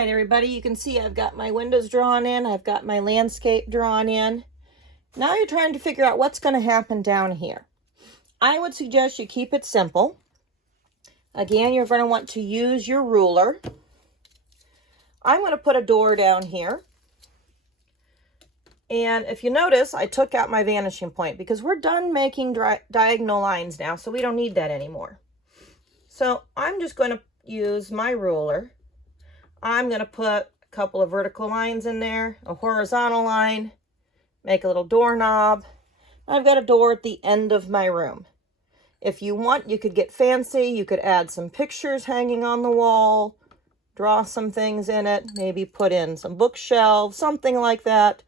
right, everybody, you can see I've got my windows drawn in. I've got my landscape drawn in. Now you're trying to figure out what's going to happen down here. I would suggest you keep it simple. Again, you're going to want to use your ruler. I'm going to put a door down here. And if you notice, I took out my vanishing point because we're done making diagonal lines now, so we don't need that anymore. So I'm just going to use my ruler. I'm going to put a couple of vertical lines in there, a horizontal line, make a little doorknob. I've got a door at the end of my room. If you want, you could get fancy. You could add some pictures hanging on the wall, draw some things in it, maybe put in some bookshelves, something like that,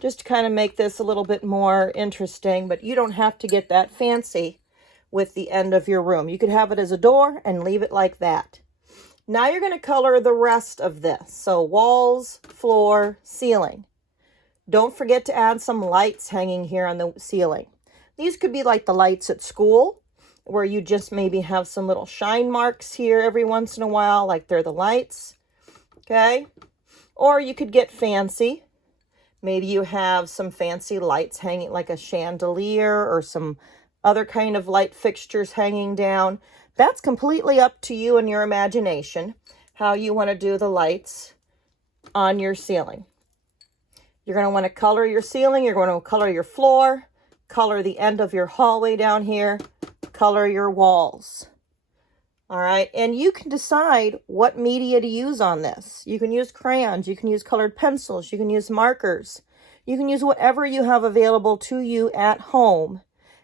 just to kind of make this a little bit more interesting. But you don't have to get that fancy with the end of your room. You could have it as a door and leave it like that. Now you're going to color the rest of this. So walls, floor, ceiling. Don't forget to add some lights hanging here on the ceiling. These could be like the lights at school, where you just maybe have some little shine marks here every once in a while, like they're the lights, okay? Or you could get fancy. Maybe you have some fancy lights hanging, like a chandelier or some other kind of light fixtures hanging down. That's completely up to you and your imagination, how you want to do the lights on your ceiling. You're going to want to color your ceiling. You're going to color your floor, color the end of your hallway down here, color your walls. All right, and you can decide what media to use on this. You can use crayons, you can use colored pencils, you can use markers. You can use whatever you have available to you at home,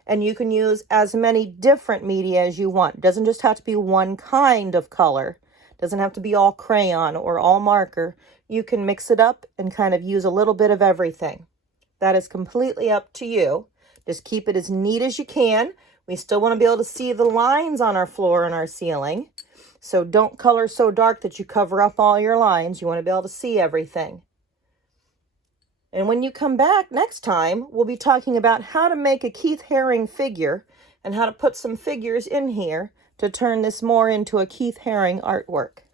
and you can use as many different media as you want. It doesn't just have to be one kind of color. It doesn't have to be all crayon or all marker. You can mix it up and kind of use a little bit of everything. That is completely up to you. Just keep it as neat as you can. We still want to be able to see the lines on our floor and our ceiling. So don't color so dark that you cover up all your lines. You want to be able to see everything. And when you come back next time, we'll be talking about how to make a Keith Haring figure and how to put some figures in here to turn this more into a Keith Haring artwork.